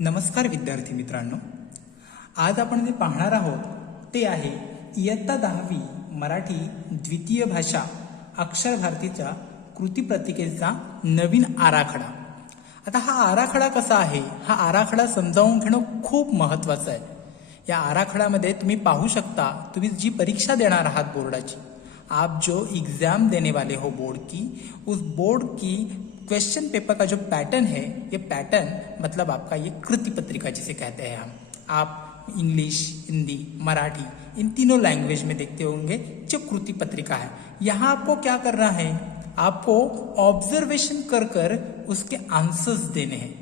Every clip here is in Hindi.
नमस्कार विद्यार्थी मित्रांनो, आज आपण जे पाहणार आहोत ते आहे इयत्ता 10वी मराठी द्वितीय भाषा अक्षर भारतीच्या कृतीपत्रिकेचा नवीन आराखडा। आता हा आराखडा कसा आहे, हा आराखडा समजावून घेणं खूप महत्त्वाचं आहे। या आराखड्यामध्ये तुम्ही पाहू शकता, तुम्ही जी परीक्षा देणार आहात बोर्डाची, आप जो एग्जाम देने वाले हो बोर्ड की, उस बोर्ड की क्वेश्चन पेपर का जो पैटर्न है, ये पैटर्न मतलब आपका ये कृति पत्रिका जिसे कहते हैं हम। आप इंग्लिश, हिंदी, मराठी इन तीनों लैंग्वेज में देखते होंगे जो कृति पत्रिका है। यहाँ आपको क्या करना है, आपको ऑब्जर्वेशन कर कर उसके आंसर्स देने हैं,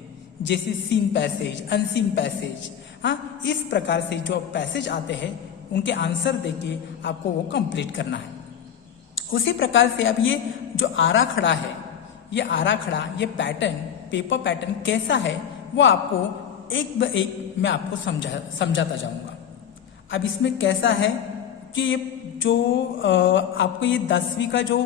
जैसे सीन पैसेज, अनसीन पैसेज। हाँ, इस प्रकार से जो पैसेज आते हैं उनके आंसर देके आपको वो कंप्लीट करना है। उसी प्रकार से अब ये जो आराखड़ा है, ये आराखड़ा, ये पैटर्न, पेपर पैटर्न कैसा है वो आपको एक ब एक मैं आपको समझाता जाऊंगा। अब इसमें कैसा है कि ये जो आपको ये 10वीं का जो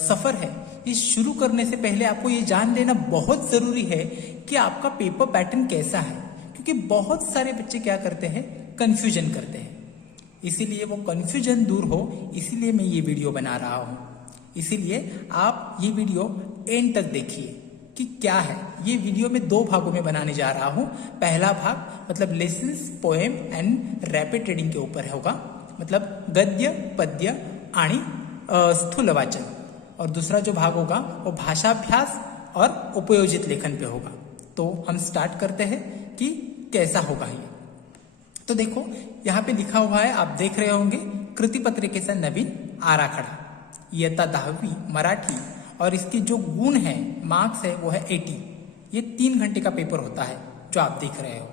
सफर है, ये शुरू करने से पहले आपको ये जान लेना बहुत जरूरी है कि आपका पेपर पैटर्न कैसा है, क्योंकि बहुत सारे बच्चे क्या करते हैं, कंफ्यूजन करते हैं। इसीलिए वो कंफ्यूजन दूर हो, इसीलिए मैं ये वीडियो बना रहा हूँ। इसीलिए आप ये वीडियो एंड तक देखिए कि क्या है। ये वीडियो में 2 भागों में बनाने जा रहा हूँ। पहला भाग मतलब lessons, poem and rapid reading के ऊपर होगा, मतलब गद्य, पद्य आणि स्थूल वाचन। और दूसरा जो भाग होगा वो भाषाभ्यास और उपयोजित लेखन पे होगा। तो हम स्टार्ट करते हैं कि कैसा होगा ये। तो देखो यहाँ पे लिखा हुआ है, आप देख रहे होंगे, कृति पत्रिकेचा नवीन आराखडा, इयत्ता 10वी मराठी। और इसके जो गुण है, मार्क्स है, वो है 80। ये 3 घंटे का पेपर होता है जो आप देख रहे हो।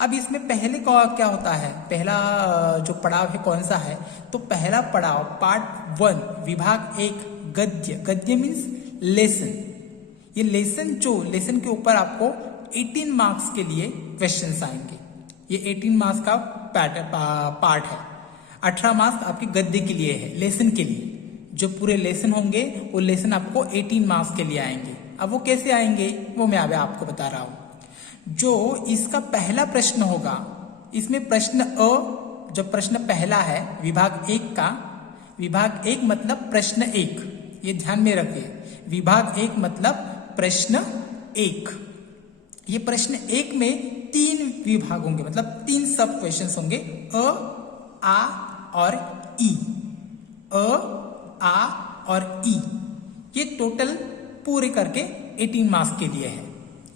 अब इसमें पहले का क्या होता है, पहला जो पड़ाव है कौन सा है, तो पहला पड़ाव पार्ट 1 विभाग 1 गद्य। गद्य मीन्स लेसन। ये लेसन के ऊपर आपको 18 मार्क्स के लिए क्वेश्चन आएंगे। ये 18 मार्क्स का पार्ट है। 18 मार्क्स आपके गद्य के लिए है, लेसन के लिए। जो पूरे लेसन होंगे वो लेसन आपको 18 मार्क्स के लिए आएंगे। अब वो कैसे आएंगे वो मैं अभी आपको बता रहा हूं। जो इसका पहला प्रश्न होगा, इसमें प्रश्न जो प्रश्न पहला है विभाग 1 का, विभाग 1 मतलब प्रश्न 1, ये ध्यान में रखिए। विभाग 1 मतलब प्रश्न 1। ये प्रश्न 1 में 3 विभाग होंगे, मतलब 3 सब क्वेश्चन होंगे, अ, आ और ई। अ, आ और ई, ये टोटल पूरे करके 18 मार्क्स के लिए है,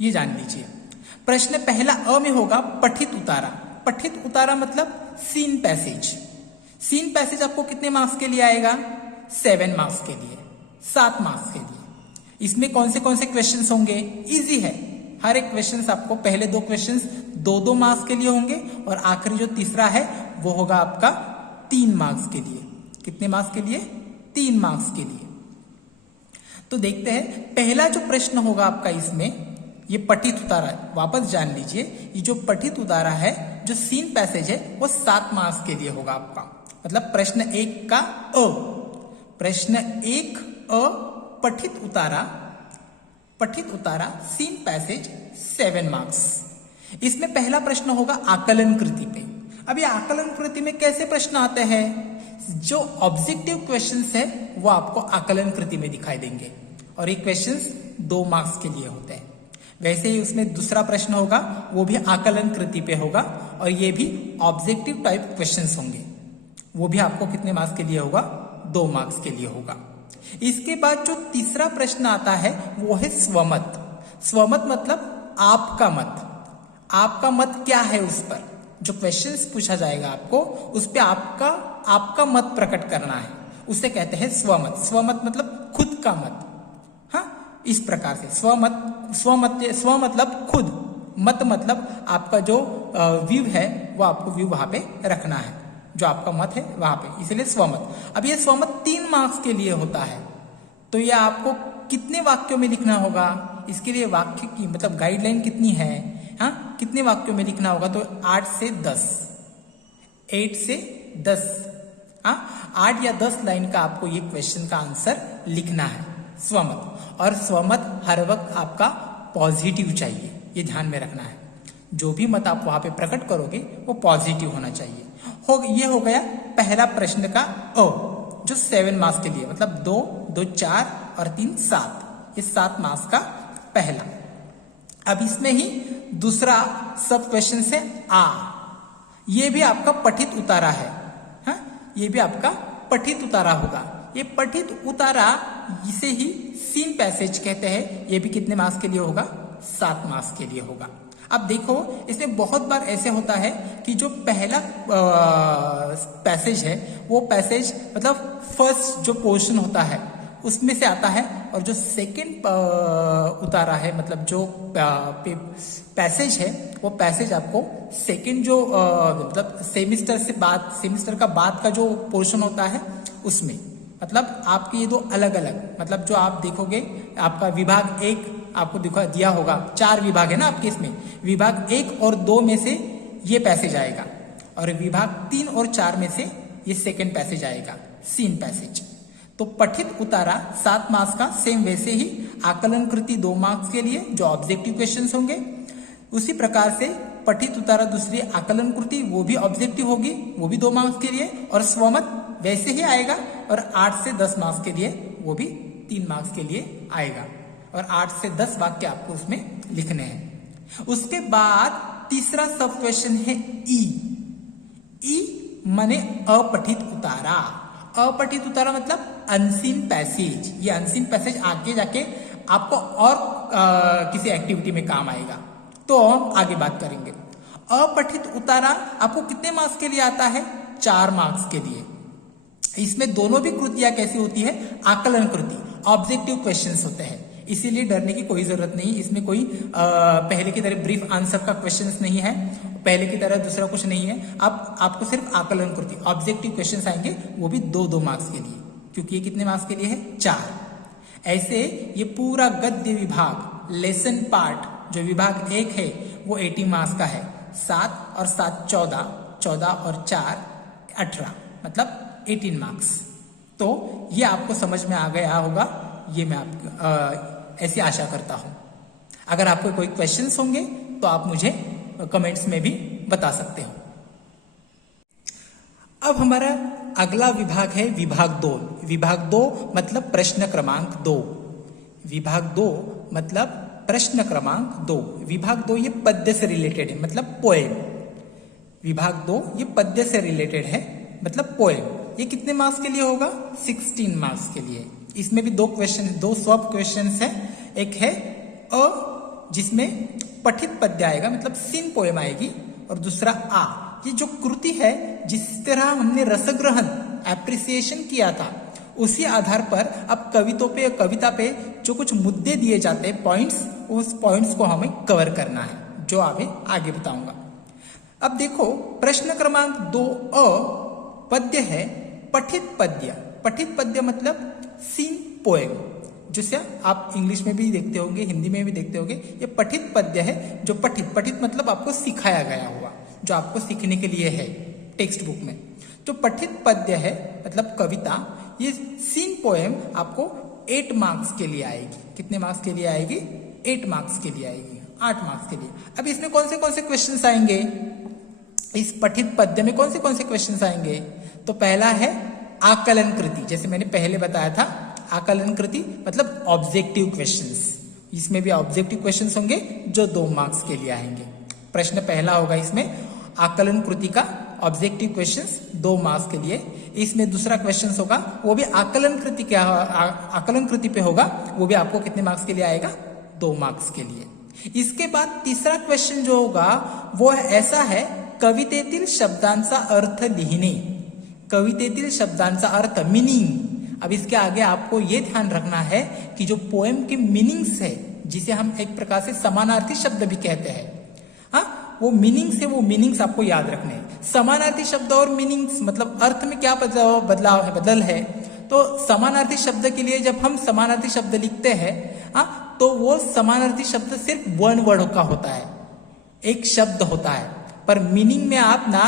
ये जान लीजिए। प्रश्न पहला अ में होगा पठित उतारा। पठित उतारा मतलब सीन पैसेज। सीन पैसेज आपको कितने मार्क्स के लिए आएगा, 7 मार्क्स के लिए, 7 मार्क्स के लिए। इसमें कौन से क्वेश्चंस होंगे, इजी है। हर एक क्वेश्चन आपको, पहले 2 क्वेश्चन 2-2 मार्क्स के लिए होंगे, और आखिरी जो तीसरा है वो होगा आपका 3 मार्क्स के लिए। कितने मार्क्स के लिए, 3 मार्क्स के लिए। तो देखते हैं पहला जो प्रश्न होगा आपका, इसमें ये पठित उतारा, वापस जान लीजिए, ये जो पठित उतारा है, जो सीन पैसेज है, वो 7 मार्क्स के लिए होगा आपका। मतलब प्रश्न 1 का अ, प्रश्न 1 अ पठित उतारा सीन पैसेज 7 मार्क्स। इसमें पहला प्रश्न होगा आकलन कृति पे। अब ये आकलन कृति में कैसे प्रश्न आते हैं, जो ऑब्जेक्टिव क्वेश्चंस है वो आपको आकलन कृति में दिखाई देंगे, और ये क्वेश्चंस 2 मार्क्स के लिए होते हैं। वैसे ही उसमें दूसरा प्रश्न होगा, वो भी आकलन कृति पे होगा, और ये भी ऑब्जेक्टिव टाइप क्वेश्चंस होंगे। वो भी आपको कितने मार्क्स के लिए होगा, 2 मार्क्स के लिए होगा। इसके बाद जो तीसरा प्रश्न आता है वो है स्वमत। स्वमत मतलब आपका मत। आपका मत क्या है, उस पर जो क्वेश्चंस पूछा जाएगा आपको, उस पे आपका मत प्रकट करना है, उसे कहते हैं स्वमत। स्वमत मतलब खुद का मत। हाँ, इस प्रकार से स्व मतलब खुद, मत मतलब आपका जो व्यू है वो आपको व्यू वहां पे रखना है, जो आपका मत है वहां पे, इसलिए स्वमत। अब ये स्वमत 3 मार्क्स के लिए होता है। तो ये आपको कितने वाक्यों में लिखना होगा, इसके लिए वाक्य की मतलब गाइडलाइन कितनी है, हाँ, कितने वाक्यों में लिखना होगा, तो 8 से 10, 8 से 10, हाँ, 8 या 10 लाइन का आपको ये क्वेश्चन का आंसर लिखना है, स्वमत। और स्वमत हर वक्त आपका पॉजिटिव चाहिए। ये ध्यान में रखना है। जो भी मत आप वहां पे प्रकट करोगे वो पॉजिटिव होना चाहिए। ये हो गया पहला प्रश्न का अ, जो 7 मार्क्स के लिए, मतलब 2, 2 4 और 3 7, ये 7 मार्क्स का पहला। अब इसमें ही दूसरा सब क्वेश्चन से आ, ये भी आपका पठित उतारा है। हाँ, ये भी आपका पठित उतारा होगा। ये पठित उतारा इसे ही सीन पैसेज कहते हैं। ये भी कितने मार्क्स के लिए होगा? 7 मार्क्स के लिए होगा। अब देखो, इसमें बहुत बार ऐसे होता है कि जो पहला पैसेज है वो पैसेज मतलब फर्स्ट जो पोर्शन होता है उसमें से आता है, और जो सेकंड उतारा है मतलब जो पैसेज है वो पैसेज आपको सेकंड जो मतलब सेमिस्टर का बाद का जो पोर्शन होता है उसमें, मतलब आपके ये दो अलग अलग, मतलब जो आप देखोगे आपका विभाग 1 आपको दिया होगा, 4 विभाग है ना आपके इसमें, विभाग 1 और 2 में से ये पैसेज आएगा, और विभाग 3 और 4 में से ये सेकंड पैसेज आएगा, सीन पैसेज। तो पठित उतारा 7 मार्क्स का, सेम वैसे ही आकलन कृति 2 मार्क्स के लिए जो ऑब्जेक्टिव क्वेश्चंस होंगे, उसी प्रकार से पठित उतारा दूसरी आकलन कृति वो भी ऑब्जेक्टिव होगी, वो भी 2 मार्क्स के लिए, और स्वमत वैसे ही आएगा, और 8 से 10 मार्क्स के लिए वो भी 3 मार्क्स के लिए आएगा, और 8 से 10 वाक्य आपको उसमें लिखने हैं। उसके बाद तीसरा सब क्वेश्चन है ई माने अपठित उतारा। अपठित उतारा मतलब अनसीन पैसेज। ये अनसीन पैसेज आगे जाके आपको और किसी एक्टिविटी में काम आएगा, तो हम आगे बात करेंगे। अपठित उतारा आपको कितने मार्क्स के लिए आता है? 4 मार्क्स के लिए। इसमें दोनों भी कृतियां कैसी होती है? आकलन कृति, ऑब्जेक्टिव क्वेश्चंस होते हैं, इसीलिए डरने की कोई जरूरत नहीं। इसमें कोई पहले की तरह ब्रीफ आंसर का क्वेश्चंस नहीं है, पहले की तरह दूसरा कुछ नहीं है। अब आपको सिर्फ आकलन कृति ऑब्जेक्टिव क्वेश्चंस आएंगे, वो भी 2-2 मार्क्स के लिए, क्योंकि ये कितने मार्क्स के लिए है? 4। ऐसे ये पूरा गद्य विभाग लेसन पार्ट जो विभाग 1 है वो 80 मार्क्स का है। 7 और 7 14, 14 और 4 18, मतलब 18 मार्क्स। तो ये आपको समझ में आ गया होगा, ये मैं ऐसी आशा करता हूं। अगर आपको कोई क्वेश्चंस होंगे तो आप मुझे कमेंट्स में भी बता सकते हो। अब हमारा अगला विभाग है विभाग 2। विभाग 2 मतलब प्रश्न क्रमांक 2। विभाग 2 मतलब प्रश्न क्रमांक 2। विभाग 2 ये पद्य से रिलेटेड है, मतलब पोएम। विभाग 2 ये पद्य से रिलेटेड है, मतलब पोएम। ये कितने मार्क्स के लिए होगा? 16 मार्क्स के लिए। इसमें भी 2 सब क्वेश्चन है। एक है जिसमें पठित पद्य आएगा, मतलब सीन पोएम आएगी, और दूसरा आ, ये जो कृति है जिस तरह हमने रसग्रहण एप्रिसिएशन किया था उसी आधार पर अब कविता पे जो कुछ मुद्दे दिए जाते हैं, पॉइंट्स, उस पॉइंट्स को हमें कवर करना है, जो आगे बताऊंगा। अब देखो, प्रश्न क्रमांक 2 पद्य है पठित पद्य। पठित पद्य मतलब सीन पोएम, जिसे आप इंग्लिश में भी देखते होंगे, हिंदी में भी देखते होंगे। ये पठित पद्य है, जो पठित मतलब आपको सिखाया गया हुआ, जो आपको सीखने के लिए है टेक्स्ट बुक में। तो पठित पद्य है मतलब कविता। ये सीन पोएम आपको 8 मार्क्स के लिए आएगी। कितने मार्क्स के लिए आएगी? 8 मार्क्स के लिए आएगी, 8 मार्क्स के लिए। अब इसमें कौन से क्वेश्चंस आएंगे? इस पठित पद्य में कौन से क्वेश्चंस आएंगे? तो पहला है आकलन कृति, जैसे मैंने पहले बताया था। आकलन कृति मतलब ऑब्जेक्टिव क्वेश्चंस। इसमें भी ऑब्जेक्टिव क्वेश्चंस होंगे जो 2 मार्क्स के लिए आएंगे। प्रश्न पहला होगा इसमें आकलन कृति का ऑब्जेक्टिव क्वेश्चंस 2 मार्क्स के लिए। इसमें दूसरा क्वेश्चंस होगा, वो भी आकलन कृति पे होगा, वो भी आपको कितने मार्क्स के लिए आएगा? 2 मार्क्स के लिए। इसके बाद तीसरा क्वेश्चन जो होगा वो ऐसा है, कवितेतील शब्दांचा अर्थ लिहिणे। कवितेतील शब्दांचा अर्थ, मीनिंग। अब इसके आगे आपको ये ध्यान रखना है कि जो पोएम के मीनिंग्स है, जिसे हम एक प्रकार से समानार्थी शब्द भी कहते हैं, हाँ, वो मीनिंग्स है, वो मीनिंग्स आपको याद रखने हैं। समानार्थी शब्द और मीनिंग्स मतलब अर्थ में क्या बदल है। तो समानार्थी शब्द के लिए जब हम समानार्थी शब्द लिखते हैं, हाँ, तो वो समानार्थी शब्द सिर्फ 1 वर्ड का होता है, एक शब्द होता है। पर मीनिंग में आप ना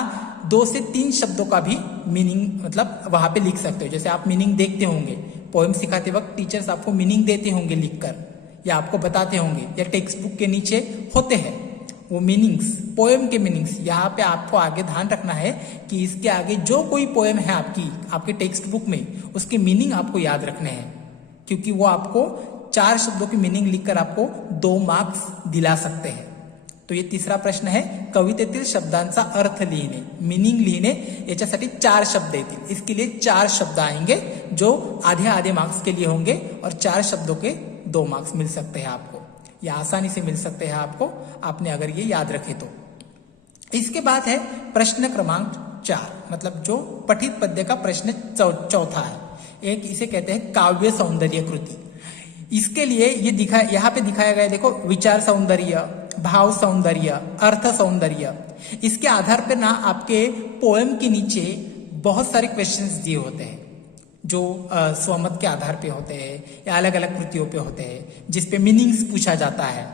2 से 3 शब्दों का भी मीनिंग मतलब वहां पे लिख सकते हो। जैसे आप मीनिंग देखते होंगे, पोएम सिखाते वक्त टीचर्स आपको मीनिंग देते होंगे लिखकर, या आपको बताते होंगे या टेक्स्ट बुक के नीचे होते हैं वो मीनिंग्स, पोएम के मीनिंग्स। यहाँ पे आपको आगे ध्यान रखना है कि इसके आगे जो कोई पोएम है आपके टेक्स्ट बुक में, उसके मीनिंग आपको याद रखने हैं, क्योंकि वो आपको 4 शब्दों की मीनिंग लिखकर आपको 2 मार्क्स दिला सकते हैं। तो ये तीसरा प्रश्न है, कवितेतील शब्दांचा अर्थ लिहिणे, मीनिंग लिहिणे, याच्यासाठी 4 शब्द येतील। इसके लिए 4 शब्द आएंगे जो आधे मार्क्स के लिए होंगे और 4 शब्दों के 2 मार्क्स मिल सकते हैं आपको, या आसानी से मिल सकते हैं आपको, आपने अगर ये याद रखे तो। इसके बाद है प्रश्न क्रमांक 4, मतलब जो पठित पद्य का प्रश्न चौथा है। एक इसे कहते हैं काव्य सौंदर्य कृति। इसके लिए ये यहाँ पे दिखाया गया है, देखो, विचार सौंदर्य, भाव सौंदर्य, अर्थ सौंदर्य। इसके आधार पर ना आपके पोएम के नीचे बहुत सारे क्वेश्चंस दिए होते हैं जो स्वमत के आधार पे होते हैं या अलग अलग कृतियों पे होते हैं, जिसपे मीनिंग्स पूछा जाता है,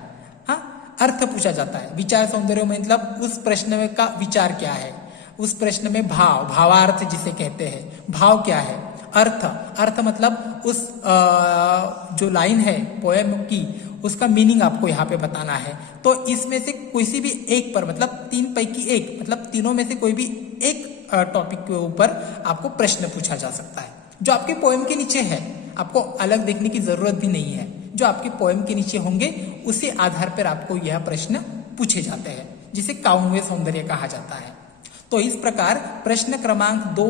हाँ, अर्थ पूछा जाता है। विचार सौंदर्य मतलब उस प्रश्न में का विचार क्या है, उस प्रश्न में भावार्थ जिसे कहते हैं, भाव क्या है। अर्थ मतलब उस जो लाइन है पोएम की, उसका मीनिंग आपको यहाँ पे बताना है। तो इसमें से किसी भी एक पर, मतलब 3 पैकी 1, मतलब तीनों में से कोई भी एक टॉपिक के ऊपर आपको प्रश्न पूछा जा सकता है, जो आपके पोएम के नीचे है। आपको अलग देखने की जरूरत भी नहीं है, जो आपके पोएम के नीचे होंगे उसी आधार पर आपको यह प्रश्न पूछे जाते हैं, जिसे काव्य सौंदर्य कहा जाता है। तो इस प्रकार प्रश्न क्रमांक 2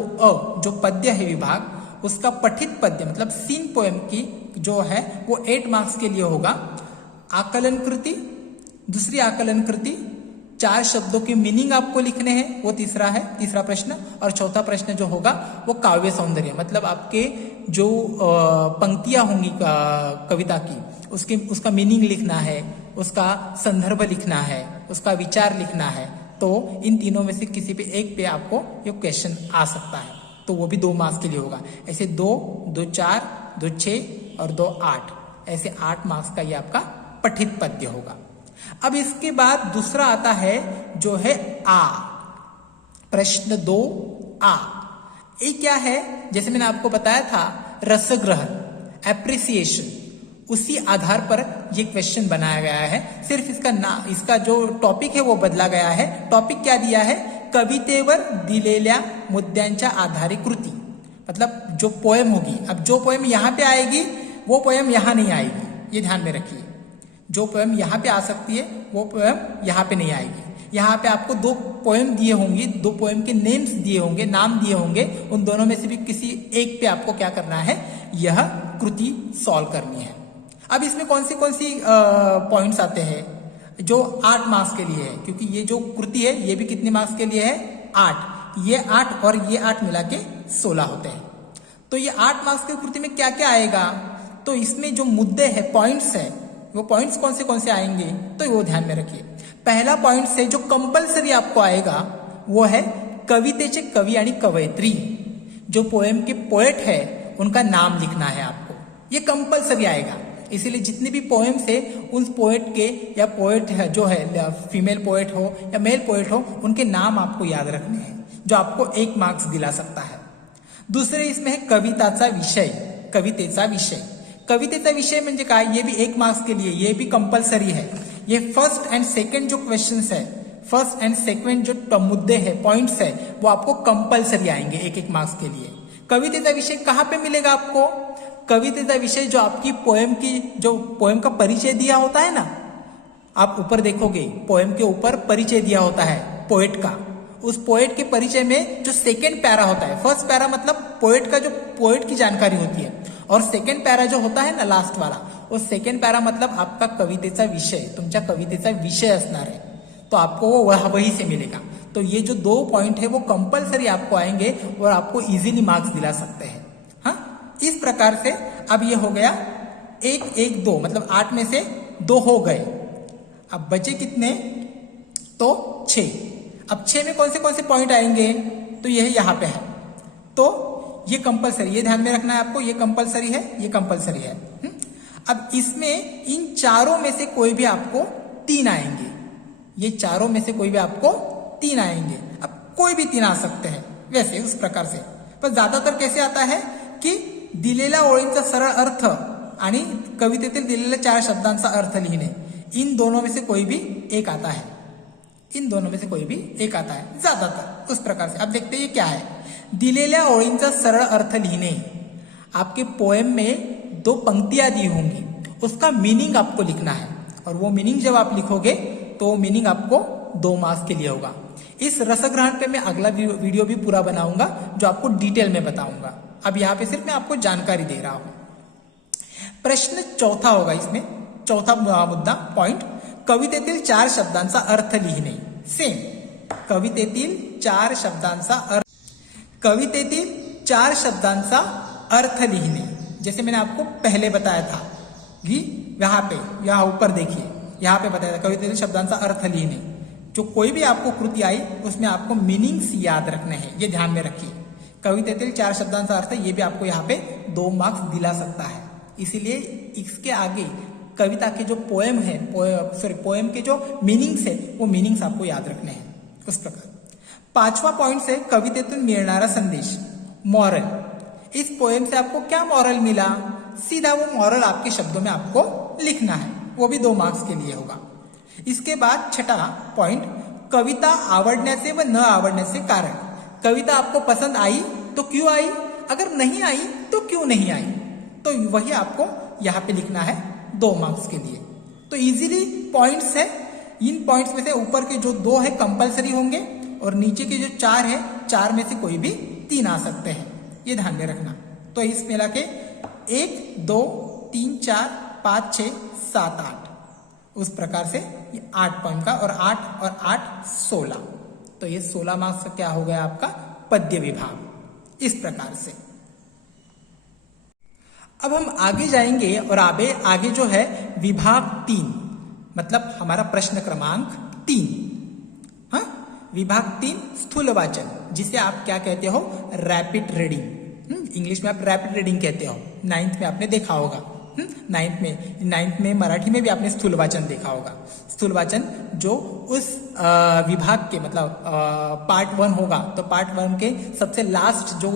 जो पद्य है विभाग, उसका पठित पद्य मतलब सीन पोएम की जो है वो 8 मार्क्स के लिए होगा। आकलन कृति, दूसरी आकलन कृति, 4 शब्दों के मीनिंग आपको लिखने हैं, वो तीसरा प्रश्न। और चौथा प्रश्न जो होगा वो काव्य सौंदर्य, मतलब आपके जो पंक्तियां होंगी कविता की, उसका मीनिंग लिखना है, उसका संदर्भ लिखना है, उसका विचार लिखना है। तो इन तीनों में से किसी पे एक पे आपको ये क्वेश्चन आ सकता है, तो वो भी 2 मार्क्स के लिए होगा। ऐसे 2, 2, 4, 2, 6 और 2, 8, ऐसे 8 मार्क्स का ये आपका पठित पद्य होगा। अब इसके बाद दूसरा आता है जो है आ, प्रश्न 2A। ये क्या है, जैसे मैंने आपको बताया था, रसग्रहण, एप्रिसिएशन, उसी आधार पर ये क्वेश्चन बनाया गया है। सिर्फ इसका जो टॉपिक है वो बदला गया है। टॉपिक क्या दिया है, कवितेवर दिलेल्या मुद्द्यांच्या आधारे कृती, मतलब जो पोएम होगी। अब जो पोएम यहाँ पे आएगी वो पोएम यहाँ नहीं आएगी, ये ध्यान में रखिए। जो पोएम यहाँ पे आ सकती है वो पोएम यहाँ पे नहीं आएगी। यहाँ पे आपको 2 पोएम दिए होंगे, 2 पोएम के नेम्स दिए होंगे, नाम दिए होंगे। उन दोनों में से भी किसी एक पे आपको क्या करना है, यह कृति सॉल्व करनी है। अब इसमें कौन सी पॉइंट्स आते हैं जो 8 मार्क्स के लिए है, क्योंकि ये जो कृति है ये भी कितने मार्क्स के लिए है, 8। ये 8 और ये 8 मिला के 16 होते हैं। तो ये 8 मार्क्स की कृति में क्या क्या आएगा, तो इसमें जो मुद्दे हैं, पॉइंट्स है, वो पॉइंट्स कौन से आएंगे, तो वो ध्यान में रखिए। पहला पॉइंट है जो कंपल्सरी आपको आएगा वो है कवितेचे कवी आणि कवयित्री। जो पोएम के पोएट है उनका नाम लिखना है आपको, ये कंपल्सरी आएगा। इसीलिए जितने भी पोएम्स है उन पोएट के, या पोएट है जो है फीमेल पोएट हो या मेल पोएट हो, उनके नाम आपको याद रखने हैं, जो आपको 1 मार्क्स दिला सकता है। दूसरे इसमें है कविताचा विषय, कवितेचा विषय। कवितेचा विषय म्हणजे काय, ये भी 1 मार्क्स के लिए, ये भी कंपल्सरी है। ये फर्स्ट एंड सेकंड जो क्वेश्चंस है, फर्स्ट एंड सेकंड जो मुद्दे है, पॉइंट्स है, वो आपको कंपल्सरी आएंगे 1-1 मार्क्स के लिए। कवितेचा विषय कहाँ पे मिलेगा आपको, कवितेचा विषय जो आपकी पोएम की, जो पोएम का परिचय दिया होता है ना, आप ऊपर देखोगे पोएम के ऊपर परिचय दिया होता है पोएट का। उस पोएट के परिचय में जो सेकंड पैरा होता है, फर्स्ट पैरा मतलब पोएट का, जो पोएट की जानकारी होती है, और सेकंड पैरा जो होता है ना लास्ट वाला, वो सेकंड पैरा मतलब आपका कवितेचा विषय, तुमच्या कवितेचा विषय असणार है, तो आपको वो वही से मिलेगा। तो ये जो 2 पॉइंट है वो कंपल्सरी आपको आएंगे और आपको इजीली मार्क्स दिला सकते हैं। हाँ, इस प्रकार से अब ये हो गया 1, 1, 2, मतलब 8 में से 2 हो गए। अब बचे कितने, तो 6। अब 6 में कौन से पॉइंट आएंगे, तो यह यहाँ पे है, तो ये कंपल्सरी, ये ध्यान में रखना है आपको, ये कंपल्सरी है, ये कंपल्सरी है। अब इसमें इन चारों में से कोई भी आपको 3 आएंगे, ये चारों में से कोई भी आपको 3 आएंगे। अब कोई भी 3 आ सकते हैं वैसे उस प्रकार से, पर ज्यादातर कैसे आता है कि दिलेल्या ओळींचा सरळ अर्थ आणि कवितेतील दिलेल्या 4 शब्दांचा अर्थ लिहिणे, इन दोनों में से कोई भी एक आता है, इन दोनों में से कोई भी एक आता है ज्यादातर, उस प्रकार से। अब देखते हैं ये क्या है। दिलेल्या ओळींचा सरळ अर्थ लिहिणे, आपके पोएम में 2 पंक्तियां दी होंगी, उसका मीनिंग आपको लिखना है, और वो मीनिंग जब आप लिखोगे तो मीनिंग आपको 2 मार्क्स के लिए होगा। इस रसग्रहण पे मैं अगला वीडियो भी पूरा बनाऊंगा जो आपको डिटेल में बताऊंगा। अब यहाँ पे सिर्फ मैं आपको जानकारी दे रहा हूं। प्रश्न चौथा होगा इसमें, चौथा मुद्दा पॉइंट, कवितेतील 4 शब्दांचा अर्थ लिहिणे। सेम, कवितेतील 4 शब्दांचा अर्थ, कवितेतील 4 शब्दांचा अर्थ लिहिणे। जैसे मैंने आपको पहले बताया था कि यहाँ ऊपर देखिए, यहाँ पे बताया था कवितेतील शब्दांचा अर्थ लिहिणे। जो कोई भी आपको कृति आई उसमें आपको मीनिंग्स याद रखने हैं, ये ध्यान में रखिए। कवितेतील 4 शब्दांचा अर्थ ये भी आपको यहाँ पे 2 मार्क्स दिला सकता है, इसीलिए इसके आगे कविता के जो पोएम है, पोएम के जो मीनिंग्स है वो मीनिंग्स आपको याद रखने हैं, उस प्रकार। 5वां पॉइंट से कवितेतून मिळणारा संदेश, मॉरल। इस पोएम से आपको क्या मॉरल मिला, सीधा वो मॉरल आपके शब्दों में आपको लिखना है, वो भी 2 मार्क्स के लिए होगा। इसके बाद 6वां पॉइंट, कविता आवडण्याचे व न आवडण्याचे कारण। कविता आपको पसंद आई तो क्यों आई, अगर नहीं आई तो क्यों नहीं आई, तो वही आपको यहाँ पे लिखना है 2 मार्क्स के लिए। तो इजीली पॉइंट्स है, इन पॉइंट्स में से ऊपर के जो 2 है कंपलसरी होंगे और नीचे के जो 4 है, 4 में से कोई भी 3 आ सकते हैं, ये ध्यान में रखना। तो इस मिला के 1 2 3 4 5 6 7 8, उस प्रकार से ये 8 पॉइंट का, और 8 और 8 16, तो ये 16 मार्क्स का क्या हो गया आपका पद्य विभाग, इस प्रकार से। अब हम आगे जाएंगे और आगे जो है विभाग 3, मतलब हमारा प्रश्न क्रमांक 3, हाँ, विभाग 3 स्थूल वाचन, जिसे आप क्या कहते हो, रैपिड रीडिंग। इंग्लिश में आप रैपिड रीडिंग कहते हो, 9th में आपने देखा होगा। 9th में मराठी में भी आपने स्थूल वाचन देखा होगा। स्थूल वाचन जो उस विभाग के मतलब पार्ट 1 होगा, तो पार्ट 1 के सबसे लास्ट जो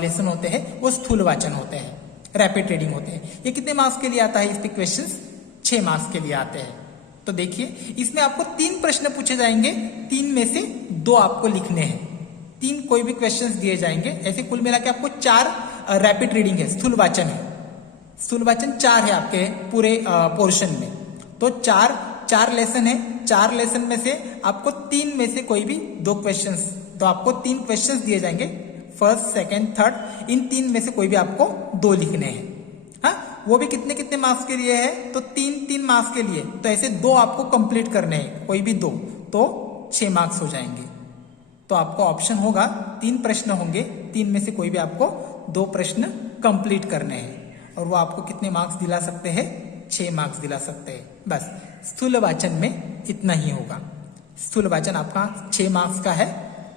लेसन होते हैं वो स्थूल वाचन होते हैं, रैपिड रीडिंग होते हैं। ये कितने मार्क्स के लिए आता है, इस पे क्वेश्चंस 6 मार्क्स के लिए आते हैं। तो देखिए इसमें आपको 3 प्रश्न पूछे जाएंगे, 3 में से 2 आपको लिखने हैं, 3 कोई भी क्वेश्चंस दिए जाएंगे। ऐसे कुल मिला के आपको 4 रैपिड रीडिंग है, स्थूल वाचन है, स्थूल वाचन 4 है आपके पूरे पोर्शन में। तो 4 लेसन है, 4 लेसन में से आपको 3 में से कोई भी 2 क्वेश्चंस, तो आपको 3 क्वेश्चंस दिए जाएंगे, फर्स्ट सेकंड थर्ड, इन 3 में से कोई भी आपको 2 लिखने हैं। हाँ, वो भी कितने कितने मार्क्स के लिए है, तो 3 मार्क्स के लिए। तो ऐसे 2 आपको कंप्लीट करने हैं, कोई भी 2, तो 6 मार्क्स हो जाएंगे। तो आपको ऑप्शन होगा 3 प्रश्न होंगे, 3 में से कोई भी आपको 2 प्रश्न कंप्लीट करने हैं, और वो आपको कितने मार्क्स दिला सकते हैं, 6 मार्क्स दिला सकते हैं। बस स्थूल वाचन में इतना ही होगा। स्थूल वाचन आपका 6 मार्क्स का है,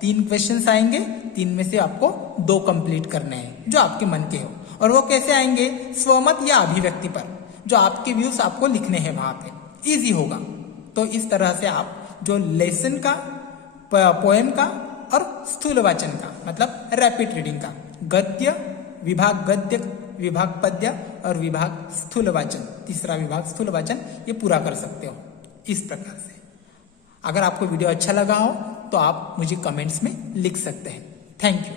3 क्वेश्चंस आएंगे, 3 में से आपको 2 कंप्लीट करने हैं जो आपके मन के हो, और वो कैसे आएंगे, स्वमत या अभिव्यक्ति पर, जो आपके व्यूज आपको लिखने हैं वहां पे, इजी होगा। तो इस तरह से आप जो लेसन का, पोएम का और स्थूल वाचन का मतलब रैपिड रीडिंग का, गद्य विभाग, गद्य विभाग पद्य और विभाग स्थूल वाचन, तीसरा विभाग स्थूल वाचन, ये पूरा कर सकते हो इस प्रकार से। अगर आपको वीडियो अच्छा लगा हो तो आप मुझे कमेंट्स में लिख सकते हैं। Thank you.